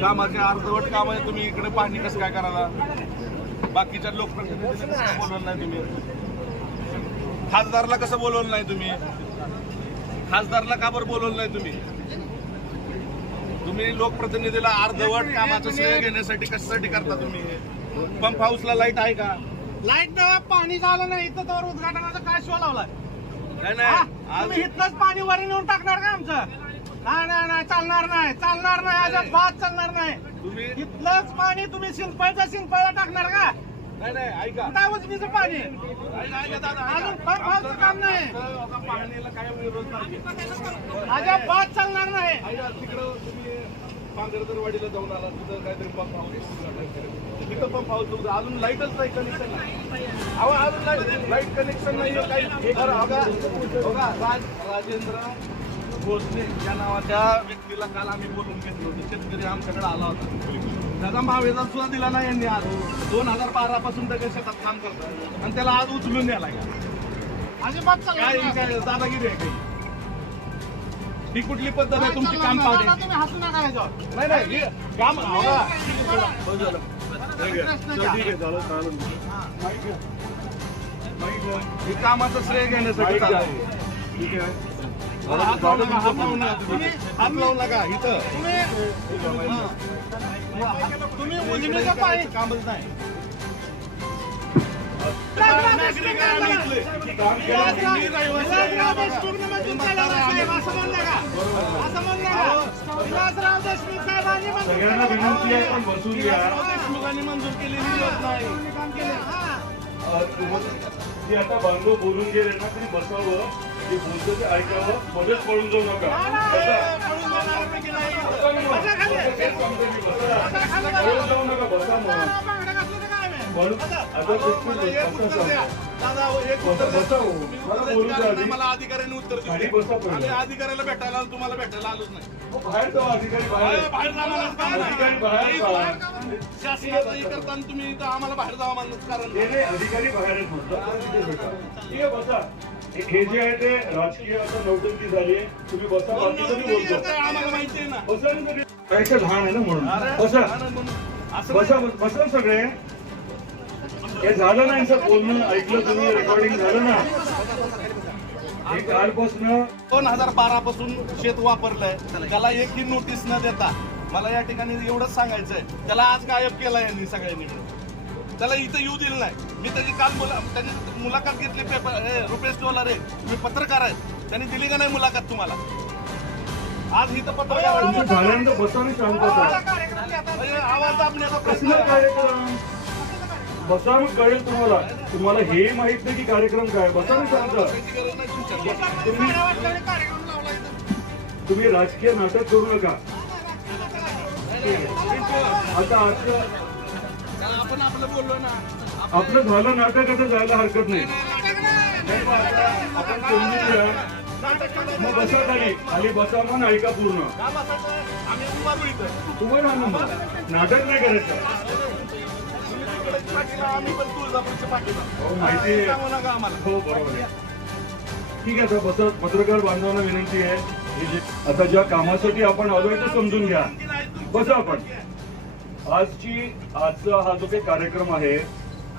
कामाचे अर्धवट काम आहे तुम्ही इकडे पाहणी कसं काय करायला? बाकीच्या लोकप्रतिनिधींना कसं बोलवलं नाही तुम्ही? खासदारला कसं बोलवलं नाही तुम्ही? खासदारला का बरं बोलवलं नाही तुम्ही? तुम्ही लोकप्रतिनिधीला अर्धवट कामाचं श्रेय घेण्यासाठी कशासाठी करता तुम्ही? पंप हाऊसला लाइट आहे का? लाइट पाणी झालं नाही. इथं तर उद्घाटनाचा काय शो लावलाय? नाही? नाही. आज इथलंच पाणी वर नेऊन टाकणार का आमचं? नाही नाही नाही चालणार नाही चालणार नाही आज भात चालणार नाही. तुम्ही इथलंच पाणी तुम्ही सिंपळच्या सिंपळला टाकणार का? नाही नाही ऐका. उजनीचं पाणी? ऐका, ऐका, दादा, ऐका. अजून काम नाही. आता पाहणीला काय विरोध नाही. आज भात चालणार नाही. ऐका, तिकडं तुम्ही पांढरदरवाडीला जाऊन आला तिथं काहीतरी पंप हाऊस तिथं पंप हाऊस अजून लाईटच नाही कनेक्शन नाही अहो अजून लाइट लाइट कनेक्शन नाही काही. बरं, बघा बघा राज राजेंद्र भोसले या नावाच्या व्यक्तीला काल आम्ही बोलून घेतलो होतो. शेतकरी आमच्याकडे आला होता. त्याचा महावेदन सुद्धा दिला नाही यांनी आज. दोन हजार बारा पासून त्याच्या शेतात काम करतात. आणि त्याला आज उचलून द्यायला काय ही दादागिरी आहे काही? ही कुठली पद्धत आहे काय तुमची काम पाहण्याची तुम्ही हसू नका याच्यावर. नाही नाही काम हो. हे कामाचं श्रेय घेण्यासाठी. ठीक आहे हात लावू नका, हात लावू नका तुम्ही. हात लावू नका इथं तुम्ही उजनीचं कामच नाही मंजूर सगळ्यांना विनंती आहे पण बसून घ्या देशमुखांनी मंजूर केलेली योजना काम केलं. आता बांधव बोलून गेले ना तरी बसावं जे बोलतो ते ऐकावं मध्येच पळून जाऊ नका. बसा. जाऊ नका बसा म्हणून आता उत्तर. दादा एक मला अधिकाऱ्याने दिलं. आम्ही अधिकाऱ्याला भेटायला तुम्हाला भेटायला आलोच नाही. हो, बाहेर जाऊ अधिकारी बाहेर. अरे, बाहेर जामालाच काम नाही. अधिकारी बाहेर जा. शासनाचं हे करताना तुम्ही इथं आम्हाला बाहेर जावा कारण अधिकारी बसा. हे- जे आहे ते राजकीय आता नौटंकी झाली आहे. तुम्ही बसा आम्हाला माहिती आहे ना. बसा लहान आहे ना म्हणून. बसा. असं बसा बसा सगळे. हे झालं नाही सर बोलणं ऐकलं तुम्ही रेकॉर्डिंग झालं ना? हे कालपासनं दोन हजार बारा पासून शेत वापरलंय. त्याला एकही नोटीस न देता मला या ठिकाणी एवढंच सांगायचंय. त्याला आज गायब केला यांनी सगळ्यांनी. मिळून त्याला इथं येऊ दिलं नाही. मी त्याची काल मुला त्यांनी मुलाखत घेतली पेपर हे रुपेश डोलारे मी पत्रकार आहे. त्यांनी दिली का नाही मुलाखत तुम्हाला? आज इथं पत्रकार. म्हणजे आवाज दाबण्याचा प्रश्न. कार्यक्रम बसा मग कळेल तुम्हाला. तुम्हाला हे माहीत नाही की कार्यक्रम काय बसा ना सांगता नाही तुम्ही तुम्ही राजकीय नाटक करू नका. आता आपण आपलं बोललो ना आपलं झालं नाटक आता जायला हरकत नाही. आपण समजून मग बसा खाली. खाली बसा मग ऐका पूर्ण. का तुम्ही मग. नाटक नाही करायचं. पाठीला, आम्ही पण तुळजापूरच्या पाठीला. हो, माहिती आहे. सांगू नका आम्हाला. हो बरोबर आहे. ठीक आहे बसा पत्रकार बांधवांना विनंती आहे. हे जे आता ज्या कामासाठी आपण आलोय ते समजून घ्या. बसा आपण. आजची आजचा हा जो काही कार्यक्रम आहे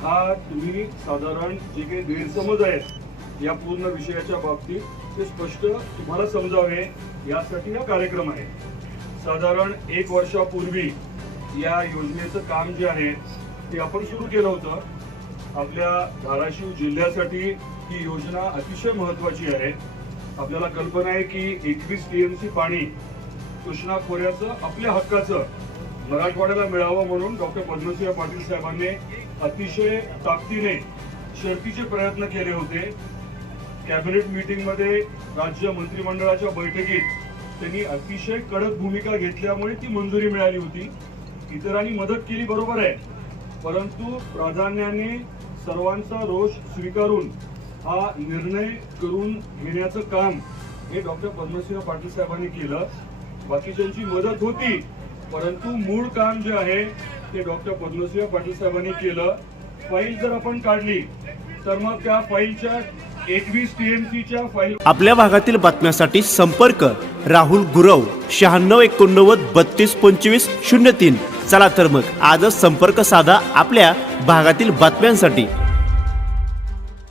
हा तुम्ही साधारण जे काही गैरसमज आहेत या पूर्ण विषयाच्या बाबतीत ते स्पष्ट तुम्हाला समजावे. यासाठी हा कार्यक्रम आहे. साधारण एक वर्षापूर्वी या योजनेचं काम जे आहे ते आपण सुरू केलं होतं. आपल्या धाराशिव जिल्ह्यासाठी ही योजना अतिशय महत्वाची आहे. आपल्याला कल्पना आहे की एकवीस टीएमसी पाणी कृष्णा खोऱ्याचं आपल्या हक्काचं मराठवाड्याला मिळावं म्हणून डॉक्टर पद्मसिंह पाटील साहेबांनी अतिशय ताकदीने शर्तीचे प्रयत्न केले होते. कॅबिनेट मीटिंगमध्ये राज्य मंत्रिमंडळाच्या बैठकीत त्यांनी अतिशय कडक भूमिका घेतल्यामुळे ती मंजुरी मिळाली होती. इतरांनी मदत केली बरोबर आहे. परंतु प्राधान्याने सर्वांचा रोष स्वीकारून हा निर्णय करून घेण्याचं काम हे डॉक्टर पद्मसिंह पाटील साहेबांनी केलं. बाकीच्यांची मदत होती परंतु मूळ काम जे आहे ते डॉक्टर पद्मसिंह पाटील साहेबांनी केलं. फाईल जर आपण काढली तर मग त्या फाईलच्या एकवीस टीएमसीच्या फाईल आपल्या भागातील बातम्यांसाठी संपर्क राहुल गुरव शहाण्णव एकोणनव्वद बत्तीस पंचवीस शून्य तीन. चला तर मग आजच संपर्क साधा आपल्या भागातील बातम्यांसाठी.